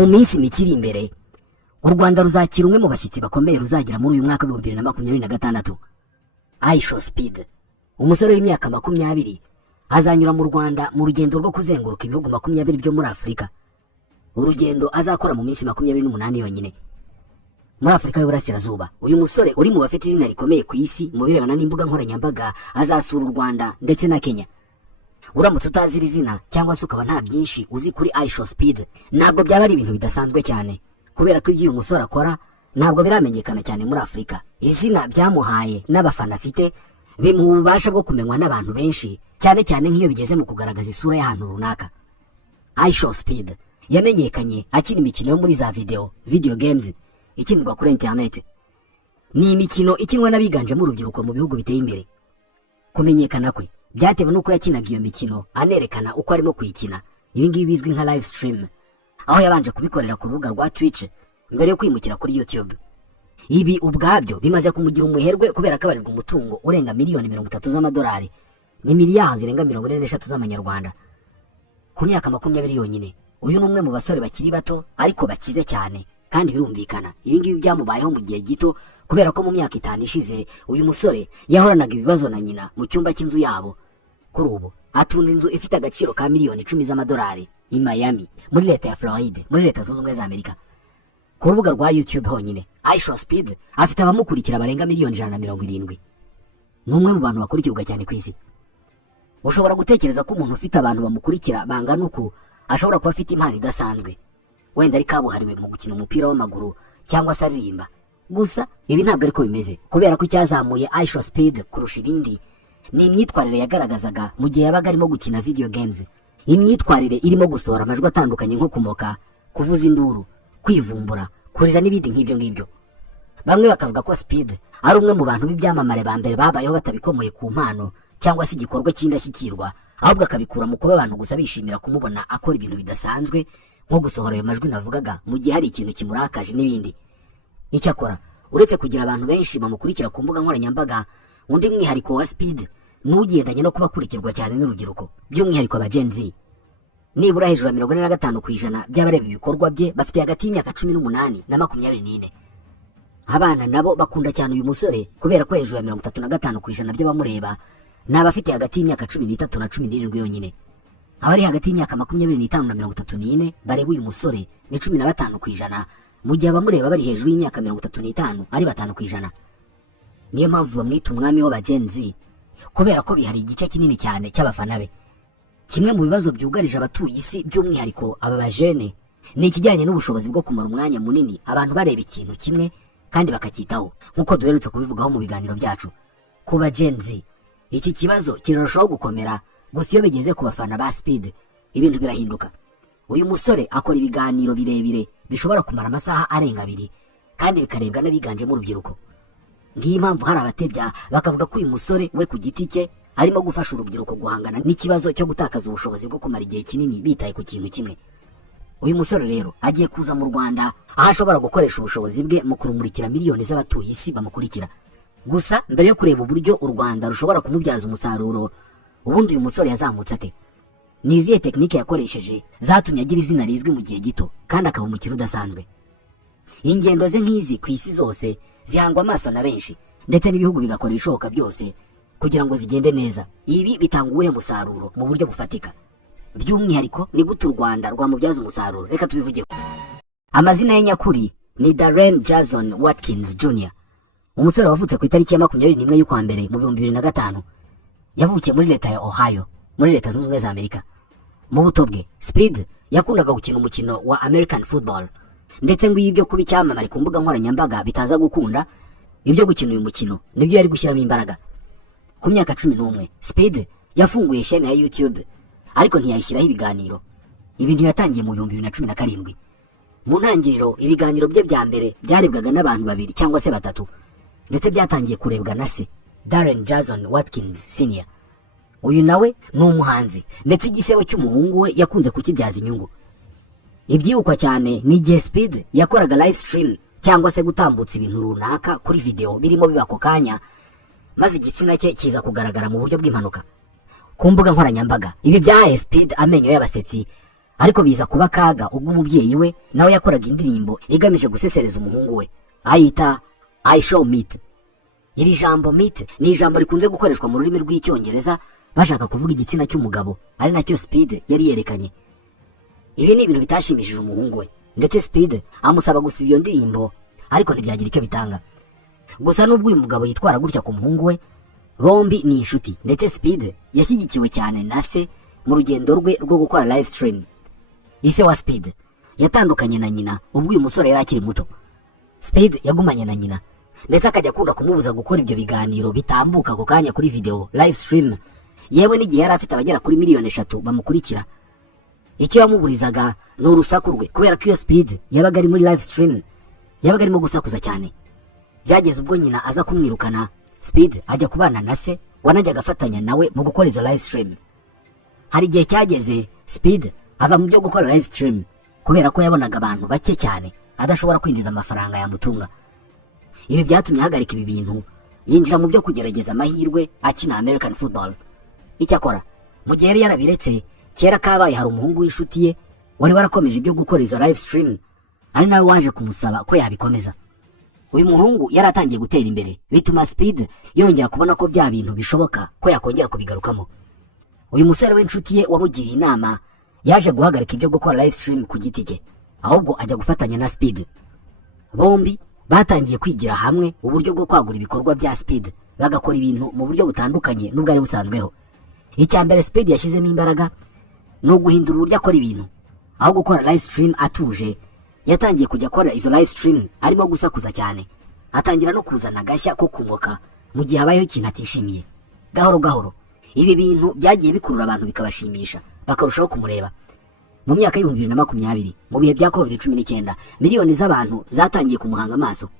mu minsi mikiri imbere u Rwanda ruzakira umwe mu bashyitsi bakomeye ruzagira muri uyu mwaka wa 2026. iShowSpeed, umusore w'imyaka 20, azanyura mu Rwanda mu rugendo rwo kuzenguruka ibihugu 20 byo muri Afurika. Urugendo azakora mu minsi 28 yonyine. Muri Afurika y'Uburasirazuba, uyu musore uri mu bafite izina rikomeye ku isi mu birebana n'imbuga nkoranyambaga azasura u Rwanda ndetse na Kenya. Uramutse utazi iri zina cyangwa se ukaba nta byinshi uzi kuri iShowSpeed, ntabwo byaba ari ibintu bidasanzwe cyane, kubera ko ibyo uyu musore akora ntabwo biramenyekana cyane muri Afurika. Izina byamuhaye n'abafana afite bimuha ububasha bwo kumenywa n'abantu benshi, cyane cyane nk'iyo bigeze mu kugaragaza isura y'ahantu runaka. iShowSpeed yamenyekanye akina imikino yo muri za video games ikinirwa kuri internet. Ni imikino ikinwa n'abiganjemo urubyiruko mu bihugu biteye imbere. Kumenyekana kwe byatewe n'uko yakinaga iyo mikino anerekana uko arimo kuyikina, ibi ngibi bizwi nka live stream, aho yabanje kubikorera ku rubuga rwa Twitch mbere yo kwimukira kuri YouTube. Ibi ubwabyo bimaze kumugira umuherwe kubera ko abarirwa umutungo urenga miliyoni 30 z'amadolari, ni miliyari zirenga 43 z'amanyarwanda. Ku myaka 20 yonyine, uyu ni umwe mu basore bakiri bato ariko bakize cyane, kandi birumvikana ibi ngibi byamubayeho mu gihe gito, kubera ko mu myaka 5 ishize uyu musore yahoranaga ibibazo na nyina mu cyumba cy'inzu yabo. Kuri ubu atunze inzu ifite agaciro ka miliyoni 10 z'amadolari i Miami muri leta ya Florida muri leta zunze ubumwe za Amerika. Ku rubuga rwa YouTube honyine, iShowSpeed afite abamukurikira barenga miliyoni 170. Ni umwe mu bantu bakurikirwa cyane ku isi. Ushobora gutekereza ko umuntu ufite abantu bamukurikira bangana uku ashobora kuba afite impano idasanzwe, wenda ari kabuhariwe mu gukina umupira w'amaguru cyangwa se aririmba. Gusa ibi ntabwo ariko bimeze, kubera ko icyazamuye iShowSpeed kurusha ibindi ni imyitwarire yagaragazaga mu gihe yabaga arimo gukina video games. Imyitwarire irimo gusohora amajwi atandukanye nko kumoka, kuvuza induru, kwivumbura, kurira n'ibindi nk'ibyo ngibyo. Bamwe bakavuga ko Speed ari umwe mu bantu b'ibyamamare ba mbere babayeho batabikomoye ku mpano cyangwa se igikorwa cy'indashyikirwa, ahubwo akabikura mu kuba abantu gusa bishimira kumubona akora ibintu bidasanzwe nko gusohora ayo majwi navugaga mu gihe hari ikintu kimurakaje n'ibindi. Icyakora uretse kugira abantu benshi bamukurikira ku mbuga nkoranyambaga, undi mwihariko wa Speed n'ugendanye no kubakurikirwa cyane n'urubyiruko, by'umwihariko aba Gen Z. Nibura hejuru ya 45% by'abareba ibikorwa bye bafite hagati y'imyaka 18 na 24. Abana nabo bakunda cyane uyu musore kubera ko hejuru ya 35% by'abamureba ni abafite hagati y'imyaka 13 na 17 yonyine. Abari hagati y'imyaka 25 na 34 bareba uyu musore ni 15%, mu gihe abamureba bari hejuru y'imyaka 35 ari 5%. Niyo mpamvu bamwita umwami w'aba Gen Z, kubera ko bihari igice kinini cyane cy'abafana be. Kimwe mu bibazo byugarije abatuye isi by'umwihariko aba bajene ni ikijyanye n'ubushobozi bwo kumara umwanya munini abantu bareba ikintu kimwe kandi bakacyitaho, nk'uko duherutse kubivugaho mu biganiro byacu. Kuba Gen Z iki kibazo kirarushaho gukomera, gusa iyo bigeze ku bafana ba Speed ibintu birahinduka. Uyu musore akora ibiganiro birebire bishobora kumara amasaha arenga 2 kandi bikarebwa n'abiganjemo urubyiruko. Ngiyi impamvu hari abatebya bakavuga ko uyu musore we ku giti cye arimo gufasha urubyiruko guhangana n'ikibazo cyo gutakaza ubushobozi bwo kumara igihe kinini bitaye ku kintu kimwe. Uyu musore rero agiye kuza mu Rwanda, aho ashobora gukoresha ubushobozi bwe mu kurumurikira miliyoni z'abatuye isi bamukurikira. Gusa mbere yo kureba uburyo u Rwanda rushobora kumubyaza umusaruro, ubundi uyu musore yazamutse ate? Ni izihe tekinike yakoresheje zatumye agira izina rizwi mu gihe gito kandi akaba umukire udasanzwe? Ingendo ze nk'izi ku isi zose zihangwa amaso na benshi, ndetse n'ibihugu bigakora ibishoboka byose kugira ngo zigende neza. Ibi bitanga uwuhe musaruro mu buryo bufatika? By'umwihariko ni gute u Rwanda rwamubyaza umusaruro? Reka tubivugeho. Amazina ye nyakuri ni Darren Jason Watkins Jr., umusore wavutse ku itariki ya 21 y'ukwa mbere mu 2005. Yavukiye muri leta ya Ohio muri leta zunze ubumwe za Amerika. Mu buto bwe Speed yakundaga gukina umukino wa American football, ndetse ngo ibyo kuba icyamamare ku mbuga nkoranyambaga bitaza gukunda, ibyo gukina uyu mukino nibyo yari gushyiramo imbaraga. Ku myaka 11 Speed yafunguye chaîne ya YouTube, ariko ntiyayishyiraho ibiganiro. Ibintu yatangiye mu 2017. Mu ntangiriro ibiganiro bye bya mbere byarebwaga n'abantu 2 cyangwa se 3, ndetse byatangiye kurebwa na se, Darren Jason Watkins Sr. Uyu nawe ni umuhanzi, ndetse igisebo cy'umuhungu we yakunze kukibyaza inyungu. Ibyibukwa cyane ni igihe Speed yakoraga live stream cyangwa se gutambutsa ibintu runaka kuri video birimo bibako kanya, maze igitsina cye kiza kugaragara mu buryo bw'impanuka ku mbuga nkoranyambaga. Ibi byahaye Speed amenyo y'abasetsi, ariko biza kuba akaga ubwo umubyeyi we nawe yakoraga indirimbo igamije gusesereza umuhungu we ayita I show meat. Iri jambo meat ni ijambo rikunze gukoreshwa mu rurimi rw'icyongereza bashaka kuvuga igitsina cy'umugabo, ari nacyo Speed yari yerekanye. Ibi ni ibintu bitashimishije umuhungu we, ndetse Speed amusaba gusiba iyo ndirimbo, ariko ntibyagira icyo bitanga. Gusa nubwo uyu mugabo yitwara gutya ku muhungu we, bombi ni inshuti, ndetse Speed yashyigikiwe cyane na se mu rugendo rwe rwo gukora live stream. Ise wa Speed yatandukanye na nyina ubwo uyu musore yari akiri muto. Speed yagumanye na nyina, ndetse akajya akunda kumubuza gukora ibyo biganiro bitambuka ako kanya kuri video live stream, yewe n'igihe yari afite abagera kuri 3,000,000 bamukurikira. Icyo yamuburizaga ni urusaku rwe, kubera ko iyo Speed yabaga ari muri live stream yabaga arimo gusakuza cyane. Byageze ubwo nyina aza kumwirukana, Speed ajya kubana na se wanajyaga afatanya nawe mu gukora izo live stream. Hari igihe cyageze Speed ava mu byo gukora live stream kubera ko yabonaga abantu bake cyane adashobora kwinjiza amafaranga yamutunga. Ibi byatumye ahagarika ibi bintu, yinjira mu byo kugerageza amahirwe akina American football. Icyakora mu gihe yari yarabiretse, kera kabaye hari umuhungu w'inshuti ye wari warakomeje ibyo gukora izo live stream, ari nawe waje kumusaba ko yabikomeza. Uyu muhungu yari atangiye gutera imbere, bituma Speed yongera kubona ko bya bintu bishoboka ko yakongera kubigarukamo. Uyu musore w'inshuti ye wamugiriye inama yaje guhagarika ibyo gukora live stream ku giti cye, ahubwo ajya gufatanya na Speed. Bombi batangiye kwigira hamwe uburyo bwo kwagura ibikorwa bya Speed, bagakora ibintu mu buryo butandukanye n'ubwo ari busanzweho. Icya mbere Speed yashyizemo imbaraga no guhindura uburyo akora ibintu. Aho gukora live stream atuje, yatangiye kujya akora izo live stream arimo gusakuza cyane. Atangira no kuzana agashya ko kumoka mu gihe habayeho ikintu atishimiye. Gahoro gahoro ibi bintu byagiye bikurura abantu bikabashimisha, bakarushaho kumureba. Mu myaka ya 2020 mu bihe bya COVID-19, miliyoni z'abantu zatangiye kumuhanga amaso.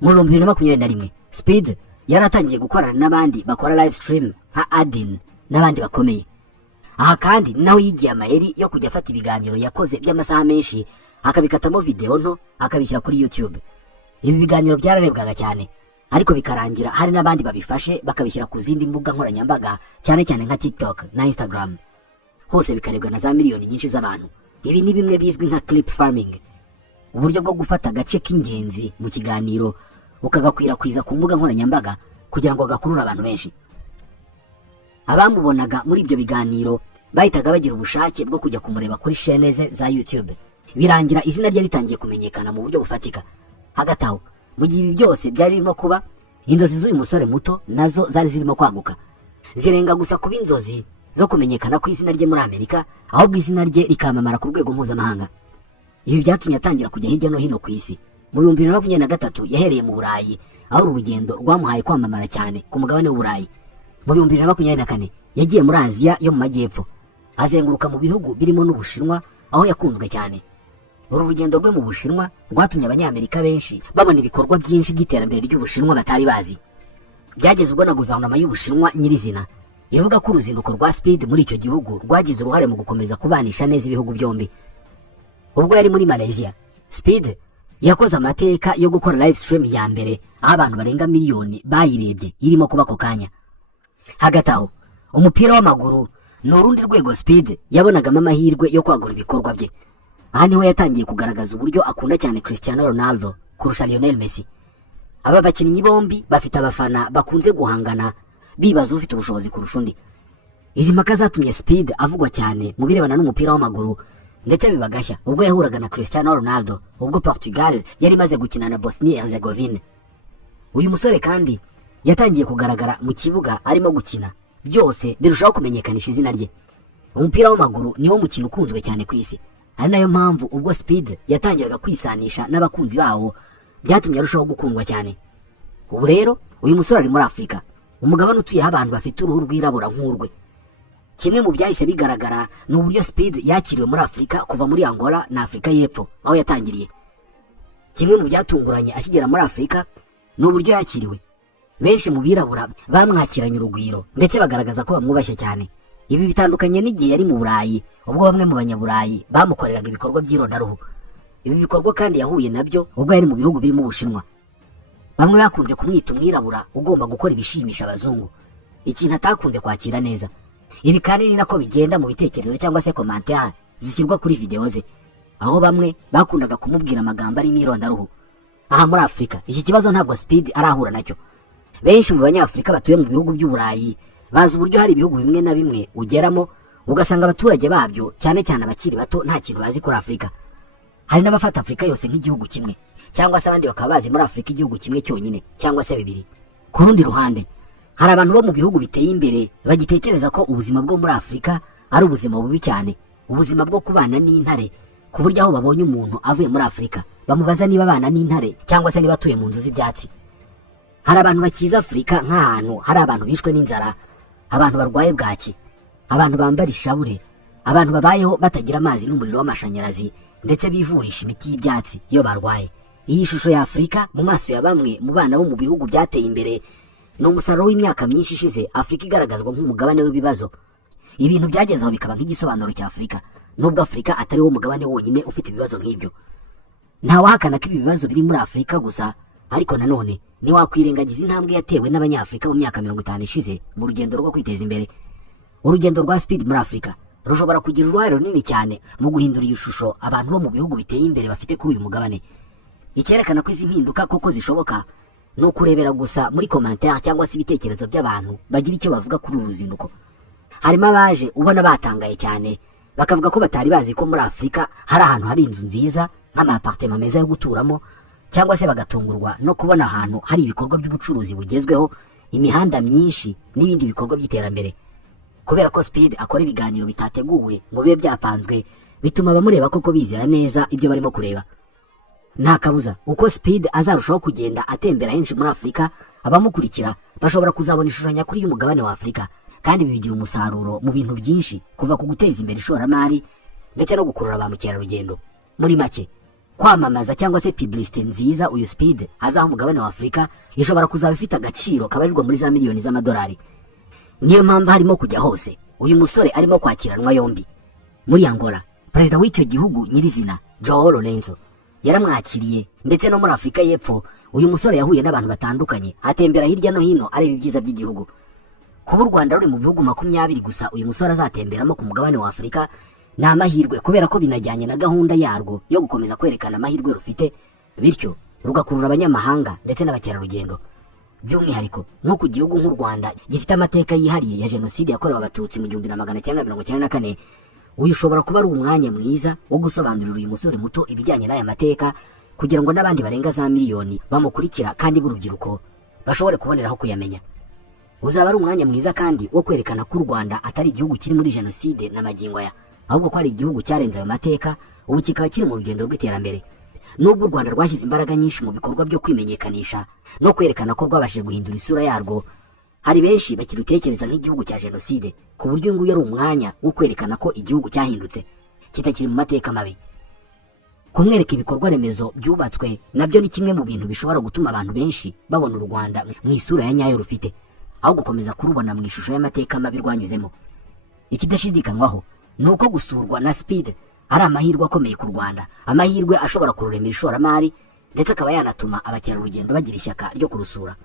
Mu 2021 Speed yaratangiye gukorana n'abandi bakora live stream nka Adin n'abandi bakomeye. Aha kandi naho yigiye amayeri yo kujya afata ibiganiro yakoze by'amasaha menshi akabikatamo video nto akabishyira kuri YouTube. Ibi biganiro byararebwaga cyane, ariko bikarangira hari n'abandi babifashe bakabishyira ku zindi mbuga nkoranyambaga, cyane cyane nka TikTok na Instagram. Hose bikarebwa na za miliyoni nyinshi z'abantu. Ibi ni bimwe bizwi nka clip farming, uburyo bwo gufata agace k'ingenzi mu kiganiro ukagakwirakwiza ku mbuga nkoranyambaga kugira ngo gakurure abantu benshi. Abamubonaga muri ibyo biganiro bahitaga bagira ubushake bwo kujya kumureba kuri chaîne ze za YouTube. Birangira izina rye ritangiye kumenyekana mu buryo bufatika. Hagati aho mu gihe ibi byose byari birimo kuba, inzozi z'uyu musore muto nazo zari zirimo kwaguka. Zirenga gusa kuba inzozi zo kumenyekana ku izina rye muri Amerika, ahubwo izina rye rikamamara ku rwego mpuzamahanga. Ibi byatumye atangira kujya hirya no hino ku isi. Mu 2023 yahereye mu Burayi, aho urugendo rwamuhaye kwamamara cyane ku mugabane w'Uburayi. Mu 2024 yagiye muri Aziya yo mu majyepfo, azenguruka mu bihugu birimo n'Ubushinwa, aho yakunzwe cyane. Uru rugendo rwe mu Bushinwa rwatumye abanyamerika benshi babona ibikorwa byinshi by'iterambere ry'Ubushinwa batari bazi. Byageze ubwo na guverinoma y'Ubushinwa nyirizina ivuga ko uruzinduko rwa Speed muri icyo gihugu rwagize uruhare mu gukomeza kubanisha neza ibihugu byombi. Ubwo yari muri Malaysia, Speed yakoze amateka yo gukora live stream ya mbere aho abantu barenga miliyoni bayirebye irimo kuba ako kanya. Hagati aho umupira w'amaguru ni urundi rwego Speed yabonagamo amahirwe yo kwagura ibikorwa bye. Aha niho yatangiye kugaragaza uburyo akunda cyane Cristiano Ronaldo kurusha Lionel Messi. Aba bakinnyi bombi bafite abafana bakunze guhangana bibaza ufite ubushobozi kurusha undi. Izi mpaka zatumye Speed avugwa cyane mu birebana n'umupira w'amaguru, ndetse bibagashya ubwo yahuraga na Cristiano Ronaldo ubwo Portugal yari maze gukina na Bosnia Herzegovina. Uyu musore kandi yatangiye kugaragara mu kibuga arimo gukina, byose birushaho kumenyekanisha izina rye. Umupira w'amaguru niwo mukino ukunzwe cyane ku isi, ari nayo mpamvu ubwo Speed yatangiraga kwisanisha n'abakunzi bawo byatumye arushaho gukundwa cyane. Ubu rero uyu musore ari muri Afurika, umugabane utuyeho abantu bafite uruhu rwirabura nk'urwe. Kimwe mu byahise bigaragara ni uburyo Speed yakiriwe muri Afurika kuva muri Angola na Afurika y'Epfo aho yatangiriye. Kimwe mu byatunguranye akigera muri Afurika ni uburyo yakiriwe. Benshi mu birabura bamwakiranye urugwiro ndetse bagaragaza ko bamwubashye cyane. Ibi bitandukanye n'igihe yari mu Burayi, ubwo bamwe mu banyaburayi bamukoreraga ibikorwa by'irondaruhu. Ibi bikorwa kandi yahuye nabyo ubwo yari mu bihugu birimo Ubushinwa. Bamwe bakunze kumwita umwirabura ugomba gukora ibishimisha abazungu, ikintu atakunze kwakira neza. Ibi kandi ni nako bigenda mu bitekerezo cyangwa se commentaire zishyirwa kuri videwo ze, aho bamwe bakundaga kumubwira amagambo arimo irondaruhu. Aha muri Afurika iki kibazo ntabwo Speed arahura nacyo. Benshi mu banyafurika batuye mu bihugu by'Uburayi bazi uburyo hari ibihugu bimwe na bimwe ugeramo ugasanga abaturage babyo cyane cyane abakiri bato nta kintu bazi kuri Afurika. Hari n'abafata Afurika yose nk'igihugu kimwe, cyangwa se abandi bakaba bazi muri Afurika igihugu kimwe cyonyine cyangwa se bibiri. Ku rundi ruhande hari abantu bo mu bihugu biteye imbere bagitekereza ko ubuzima bwo muri Afurika ari ubuzima bubi cyane, ubuzima bwo kubana n'intare, ku buryo aho babonye umuntu avuye muri Afurika bamubaza niba abana n'intare cyangwa se niba atuye mu nzu z'ibyatsi. Hari abantu bakiza Afurika nk'ahantu hari abantu bishwe n'inzara, abantu barwaye bwaki, abantu bambara ishabure, abantu babayeho batagira amazi n'umuriro w'amashanyarazi ndetse bivurisha imiti y'ibyatsi iyo barwaye. Iyi shusho ya Afurika mu maso ya bamwe mu bana bo mu bihugu byateye imbere ni umusaruro w'imyaka myinshi ishize Afurika igaragazwa nk'umugabane w'ibibazo. Ibintu byagezeho bikaba nk'igisobanuro cya Afurika, nubwo Afurika atari wo mugabane wonyine ufite ibibazo nk'ibyo. Ntawahakana ko ibi bibazo biri muri Afurika gusa, ariko nanone ntiwakwirengagiza intambwe yatewe n'Abanyafurika mu myaka 50 ishize mu rugendo rwo kwiteza imbere. Urugendo rwa Speed muri Afurika rushobora kugira uruhare runini cyane mu guhindura iyi shusho abantu bo mu bihugu biteye imbere bafite kuri uyu mugabane. Icyerekana ko izi mpinduka koko zishoboka ni ukurebera gusa muri commentaire cyangwa se ibitekerezo by'abantu bagira icyo bavuga kuri uru ruzinduko. Harimo abaje ubona batangaye cyane bakavuga ko batari bazi ko muri Afurika hari ahantu hari inzu nziza nk'amapartement meza yo guturamo, cyangwa se bagatungurwa no kubona ahantu hari ibikorwa by'ubucuruzi bugezweho, imihanda myinshi n'ibindi bikorwa by'iterambere. Kubera ko Speed akora ibiganiro bitateguwe ngo bibe byapanzwe, bituma abamureba koko bizera neza ibyo barimo kureba. Nta kabuza uko Speed azarushaho kugenda atembera henshi muri Afurika, abamukurikira bashobora kuzabona ishusho nyakuri y'umugabane wa Afurika, kandi bibigira umusaruro mu bintu byinshi, kuva ku guteza imbere ishoramari ndetse no gukurura ba mukerarugendo. Muri make, kwamamaza cyangwa se publicité nziza uyu Speed azaho umugabane wa Afurika ishobora kuzaba ifite agaciro kabarirwa muri za miliyoni z'amadolari. Niyo mpamvu harimo kujya hose uyu musore arimo kwakiranwa yombi. Muri Angola, perezida w'icyo gihugu nyirizina João Lourenço yaramwakiriye, ndetse no muri Afurika y'Epfo uyu musore yahuye n'abantu batandukanye, atembera hirya no hino areba ibyiza by'igihugu. Kuba u Rwanda ruri mu bihugu 20 gusa uyu musore azatemberamo ku mugabane wa Afurika ni amahirwe, kubera ko binajyanye na gahunda yarwo yo gukomeza kwerekana amahirwe rufite, bityo rugakurura abanyamahanga ndetse n'abakerarugendo. By'umwihariko nko ku gihugu nk'u Rwanda gifite amateka yihariye ya jenoside yakorewe abatutsi mu 1994, uyu ushobora kuba ari umwanya mwiza wo gusobanurira uyu musore muto ibijyanye n'aya mateka, kugira ngo n'abandi barenga za miliyoni bamukurikira kandi b'urubyiruko bashobore kuboneraho kuyamenya. Uzaba ari umwanya mwiza kandi wo kwerekana ko u Rwanda atari igihugu kiri muri jenoside na magingo aya, ahubwo ko ari igihugu cyarenze ayo mateka, ubu kikaba kiri mu rugendo rw'iterambere. Nubwo u Rwanda rwashyize imbaraga nyinshi mu bikorwa byo kwimenyekanisha no kwerekana ko rwabashije guhindura isura yarwo, hari benshi bakirutekereza nk'igihugu cya jenoside, ku buryo nguyu ari umwanya wo kwerekana ko igihugu cyahindutse kitakiri mu mateka mabi. Kumwereka ibikorwa remezo byubatswe nabyo ni kimwe mu bintu bishobora gutuma abantu benshi babona u Rwanda mu isura ya nyayo rufite, aho gukomeza kurubona mu ishusho y'amateka mabi rwanyuzemo. Ikidashidikanywaho ni uko gusurwa na Speed ari amahirwe akomeye ku Rwanda, amahirwe ashobora kururemera ishoramari ndetse akaba yanatuma abakerarugendo bagira ishyaka ryo kurusura.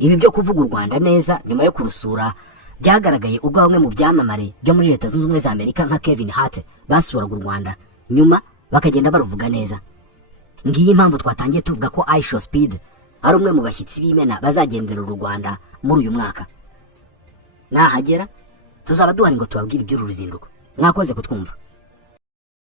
Ibi byo kuvuga u Rwanda neza nyuma yo kurusura byagaragaye ubwo bamwe mu byamamare byo muri Leta Zunze Ubumwe za Amerika nka Kevin Hart basuraga u Rwanda, nyuma bakagenda baruvuga neza. Ngiyi impamvu twatangiye tuvuga ko Aisha Speed ari umwe mu bashyitsi b'imena bazagendera u Rwanda muri uyu mwaka. Nahagera tuzaba duhari ngo tubabwire iby'uru ruzinduko. Mwakoze kutwumva.